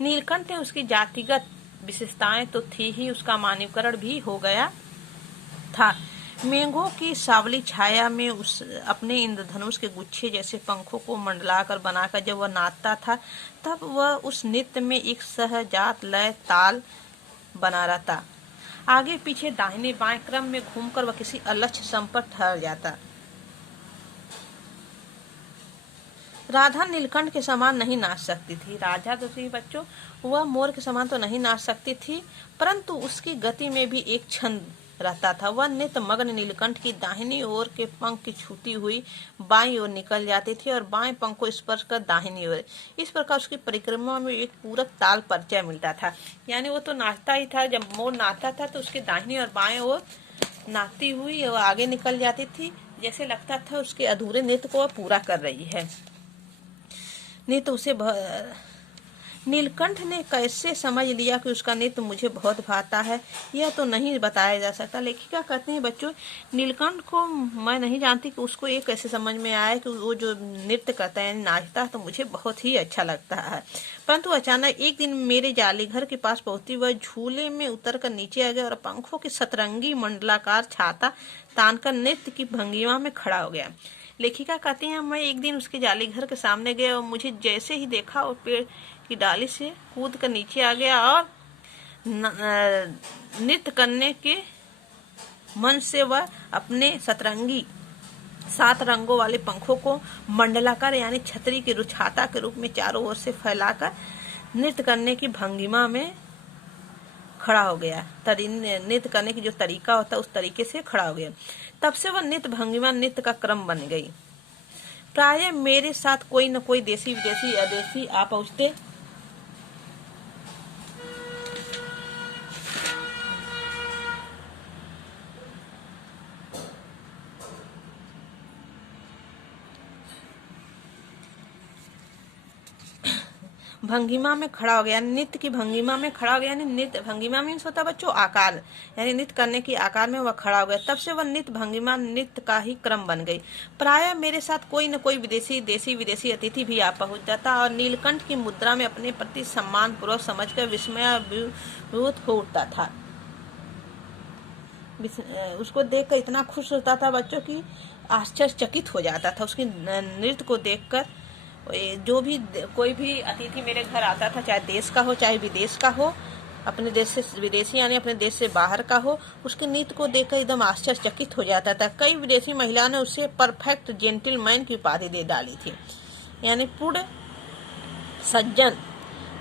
नीलकंठ ने उसकी जातिगत विशेषताएं तो थी ही, उसका मानवीकरण भी हो गया था। मेघों की सावली छाया में उस अपने इंद्रधनुष के गुच्छे जैसे पंखों को मंडलाकर बनाकर जब वह नाचता था, तब वह उस नृत्य में एक सहजात लय ताल बना रहता। आगे पीछे दाहिने बाएं क्रम में घूमकर वह किसी अलक्ष्य सम पर ठहर जाता। राधा नीलकंठ के समान नहीं नाच सकती थी। राधा तो थी बच्चों, वह मोर के समान तो नहीं नाच सकती थी, परंतु उसकी गति में भी एक छंद रहता था। वह नित्य मग्न नीलकंठ की दाहिनी ओर के पंख की छूती हुई बाईं ओर निकल जाती थी और बाएं पंख को स्पर्श कर दाहिनी ओर। इस प्रकार उसकी परिक्रमा में एक पूरक ताल परिचय मिलता था। यानी वो तो नाचता ही था, जब मोर नाचता था तो उसके दाहिनी और बाएं ओर नाचती हुई वो आगे निकल जाती थी, जैसे लगता था उसके अधूरे नृत्य को वह पूरा कर रही है। नहीं तो उसे नीलकंठ ने कैसे समझ लिया कि उसका नृत्य मुझे बहुत भाता है, यह तो नहीं बताया जा सकता। लेखिका कहते हैं बच्चों, नीलकंठ को मैं नहीं जानती कि उसको ये कैसे समझ में आया कि वो जो नृत्य करता है, नाचता है, तो मुझे बहुत ही अच्छा लगता है। परंतु अचानक एक दिन मेरे जाली घर के पास पहुंचती, वह झूले में उतर कर नीचे आ गया और पंखों की सतरंगी मंडलाकार छाता तानकर नृत्य की भंगिमा में खड़ा हो गया। लेखिका कहती हैं, मैं एक दिन उसके जाली घर के सामने गया और मुझे जैसे ही देखा और पेड़ की डाली से कूद कर नीचे आ गया और नृत्य करने के मन से वह अपने सतरंगी 7 रंगों वाले पंखों को मंडलाकार यानी छतरी के रुछाता के रूप में चारों ओर से फैलाकर नृत्य करने की भंगिमा में खड़ा हो गया। नृत्य करने की जो तरीका होता है उस तरीके से खड़ा हो गया। तब से वह नृत्य भंगिमा नृत्य का क्रम बन गई। प्राय मेरे साथ कोई न कोई देसी विदेशी अदेशी आ पहुंचते। भंगिमा में खड़ा हो गया, नृत्य की भंगिमा में खड़ा हो गया। यानी नृत्य भंगिमा मीन्स होता बच्चों आकार, यानी नृत्य करने की आकार में वह खड़ा हो गया। तब से वह नृत्य भंगिमा नृत्य का ही क्रम बन गई। प्राय मेरे साथ कोई न कोई देसी विदेशी अतिथि भी आ पहुंच जाता और नीलकंठ की मुद्रा में अपने प्रति सम्मान पूर्वक समझकर विस्मयाभिभूत हो उठता था। उसको देखकर इतना खुश होता था बच्चों की आश्चर्यचकित हो जाता था उसकी नृत्य को देखकर। जो भी कोई भी अतिथि मेरे घर आता था, चाहे देश का हो चाहे विदेश का हो, अपने देश से विदेशी यानी अपने देश से बाहर का हो, उसके नृत्य को देखकर एकदम आश्चर्यचकित हो जाता था। कई विदेशी महिलाओं ने उसे परफेक्ट जेंटलमैन की उपाधि दे डाली थी, यानी पूर्ण सज्जन।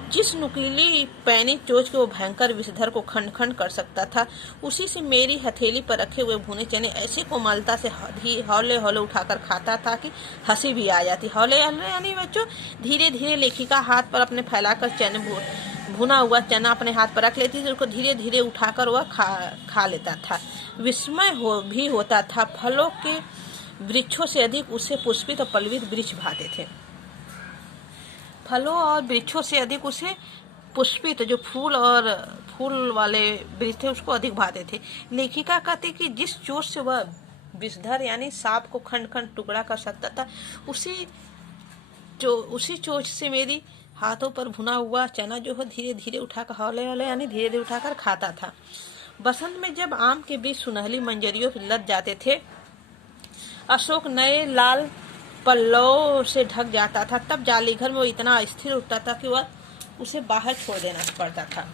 जिस नुकीली पैनी चोंच के वो भयंकर विषधर को खंड खंड कर सकता था, उसी से मेरी हथेली पर रखे हुए भुने चने ऐसी कोमलता से हौले हौले उठाकर खाता था कि हंसी भी आ जाती। हौले हौले यानी बच्चों धीरे धीरे लेखिका हाथ पर अपने फैलाकर चने भुना हुआ चना अपने हाथ पर रख लेती थी, उसको धीरे धीरे उठाकर वह खा लेता था। विस्मय भी होता था। फलों के वृक्षों से अधिक उसे पुष्पित और पल्लवित वृक्ष भाते थे। फलों और वृक्षों से अधिक उसे पुष्पित जो फूल वाले वृक्ष थे उसको अधिक भाते थे। लेखिका कहती कि जिस चोट से वह विषधर यानी सांप को खंड खंड टुकड़ा कर सकता था, उसी चोट से मेरी हाथों पर भुना हुआ चना जो है धीरे धीरे उठाकर हौले हौले यानी धीरे धीरे उठाकर खाता था। बसंत में जब आम के बीच सुनहली मंजरियों से लद जाते थे, अशोक नए लाल पल्लव से ढक जाता था, तब जाली घर में वो इतना स्थिर उठता था कि वह उसे बाहर छोड़ देना पड़ता था।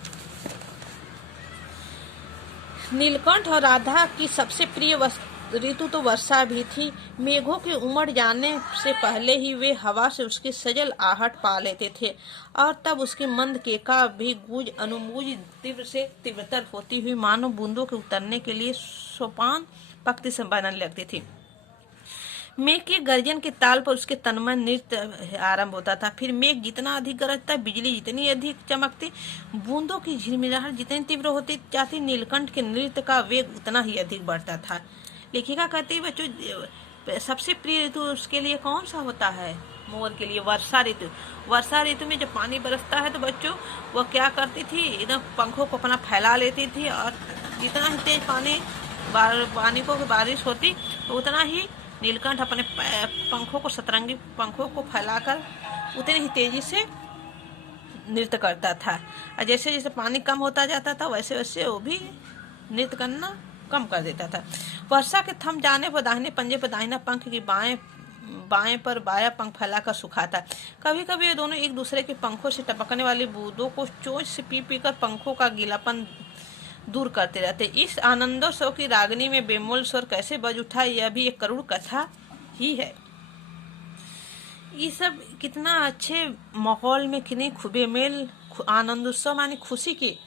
नीलकंठ और राधा की सबसे प्रिय ऋतु तो वर्षा भी थी। मेघों के उमड़ जाने से पहले ही वे हवा से उसकी सजल आहट पा लेते थे और तब उसकी मंद केका भी गूंज अनुमूज तीव्र से तीव्रतर होती हुई मानो बूंदों के उतरने के लिए सोपान पंक्ति से बनने लगती थी। मेघ के गर्जन के ताल पर उसके तन्मय नृत्य आरंभ होता था। फिर मेघ जितना अधिक गरजता, बिजली जितनी अधिक चमकती, बूंदों की झिलमिलाहट जितनी तीव्र होती जाती, नीलकंठ के नृत्य का वेग उतना ही अधिक बढ़ता था। लेखिका कहती है बच्चों सबसे प्रिय ऋतु उसके लिए कौन सा होता है? मोर के लिए वर्षा ऋतु। वर्षा ऋतु में जब पानी बरसता है तो बच्चों वह क्या करती थी, एकदम पंखों को अपना फैला लेती थी और जितना ही तेज पानी को बारिश होती उतना ही नीलकंठ अपने पंखों को सतरंगी पंखों को फैलाकर उतनी ही तेजी से नृत्य करता था। और जैसे जैसे पानी कम होता जाता था वैसे वैसे वो भी नृत्य करना कम कर देता था। वर्षा के थम जाने पर दाहिने पंजे पर दाहिना पंख की बाएं बाएं पर बायां पंख फैलाकर सुखाता। कभी कभी ये दोनों एक दूसरे के पंखों से टपकने वाली बूंदों को चोंच से पी पी कर पंखों का गीलापन दूर करते रहते। इस आनंदोत्सव की रागनी में बेमोल स्वर कैसे बज उठा, यह भी एक करुण कथा ही है। ये सब कितना अच्छे माहौल में कितनी बेमेल आनंदोत्सव माने खुशी की,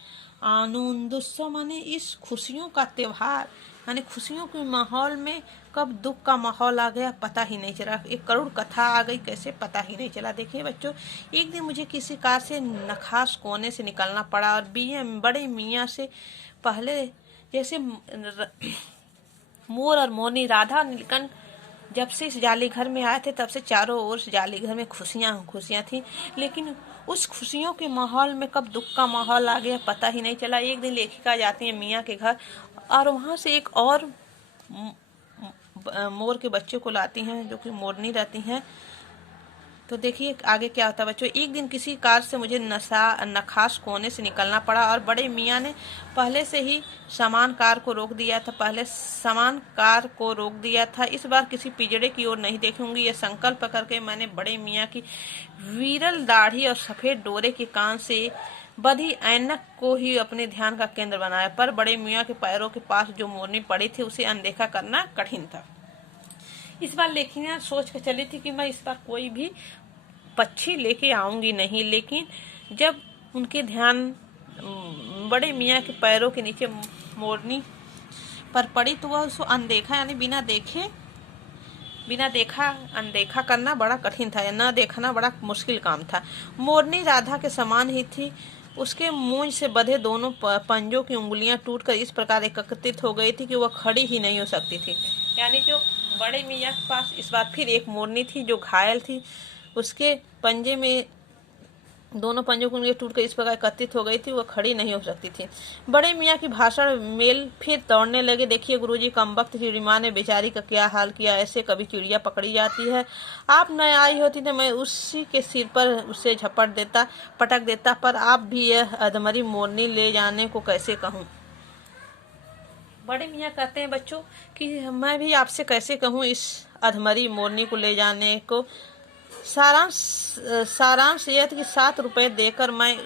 आनंदोत्सव माने इस खुशियों का त्योहार, माने खुशियों के माहौल में कब दुख का माहौल आ गया पता ही नहीं चला, एक करुण कथा आ गई कैसे पता ही नहीं चला। देखिए बच्चों, एक दिन मुझे किसी कार से नखास कोने से निकलना पड़ा और बड़े मियाँ से पहले जैसे मोर और मोरनी राधा नीलकंठ जब से इस जाली घर में आए थे तब से चारों ओर जाली घर में खुशियां थी, लेकिन उस खुशियों के माहौल में कब दुख का माहौल आ गया पता ही नहीं चला। एक दिन लेखिका जाती है मियाँ के घर और वहाँ से एक और मोर के बच्चे को लाती हैं जो कि मोरनी रहती हैं। तो देखिए आगे क्या होता है बच्चों। एक दिन किसी कार से मुझे नखास कोने से निकलना पड़ा और बड़े मियाँ ने पहले से ही सामान कार को रोक दिया था। इस बार किसी पिंजड़े की ओर नहीं देखूंगी, यह संकल्प करके मैंने बड़े मियाँ की विरल दाढ़ी और सफेद डोरे के कान से बधी ऐनक को ही अपने ध्यान का केंद्र बनाया, पर बड़े मियाँ के पैरों के पास जो मोरनी पड़ी थी उसे अनदेखा करना कठिन था। इस बार लेखिका सोच कर चली थी कि मैं इस बार कोई भी पक्षी लेके आऊंगी नहीं, लेकिन जब उनके ध्यान बड़े मियाँ के पैरों के नीचे मोरनी पर पड़ी तो वह उसको अनदेखा यानी बिना देखा अनदेखा करना बड़ा कठिन था, या न देखना बड़ा मुश्किल काम था। मोरनी राधा के समान ही थी, उसके मूंछ से बंधे दोनों पंजों की उंगलियां टूटकर इस प्रकार एकत्रित हो गई थी कि वह खड़ी ही नहीं हो सकती थी। यानी जो बड़े मियाँ के पास इस बार फिर एक मोरनी थी जो घायल थी, उसके पंजे में दोनों पंजों की उंगलियां टूटकर इस प्रकार एकत्रित हो गई थी, वह खड़ी नहीं हो सकती थी। बड़े मियाँ की भाषण मेल फिर दौड़ने लगे। देखिए गुरुजी, कमबख्त चिड़ी माँ ने बेचारी का क्या हाल किया, ऐसे कभी चिड़िया पकड़ी जाती है। आप न आई होती तो मैं उसी के सिर पर उसे पटक देता, पर आप भी यह अधमरी मोरनी ले जाने को कैसे कहूँ। बड़े मियाँ कहते हैं बच्चों कि मैं भी आपसे कैसे कहूँ इस अधमरी मोरनी को ले जाने को। सारांश यह था कि 7 रुपए देकर मैं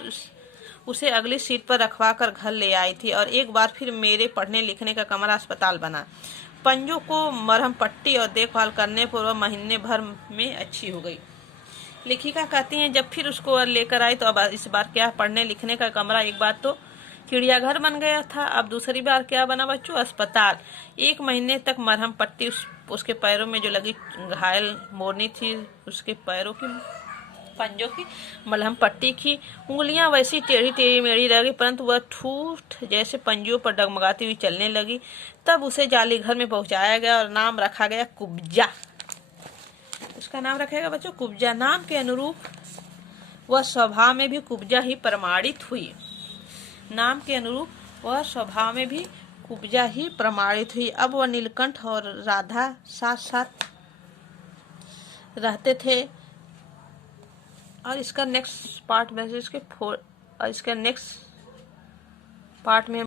उसे अगली सीट पर रखवा कर घर ले आई थी और एक बार फिर मेरे पढ़ने लिखने का कमरा अस्पताल बना। पंजों को मरहम पट्टी और देखभाल करने पर वह महीने भर में अच्छी हो गई। लेखिका कहती हैं जब फिर उसको लेकर आई तो अब इस बार क्या पढ़ने लिखने का कमरा, एक बार तो चिड़ियाघर बन गया था, अब दूसरी बार क्या बना बच्चों, अस्पताल। 1 महीने तक मरहम पट्टी उसके पैरों में जो लगी घायल मोरनी थी उसके पैरों की पंजों की मलहम पट्टी की उंगलियां वैसी टेढ़ी मेढ़ी रह गई, परंतु वह ठूठ जैसे पंजों पर डगमगाती हुई चलने लगी। तब उसे जाली घर में पहुंचाया गया और नाम रखा गया कुब्जा। उसका नाम रखेगा बच्चों कुब्जा। नाम के अनुरूप वह स्वभाव में भी कुब्जा ही प्रमाणित हुई। नाम के अनुरूप वह स्वभाव में भी कुब्जा ही प्रमाणित हुई। अब वह नीलकंठ और राधा साथ साथ रहते थे और इसका नेक्स्ट पार्ट में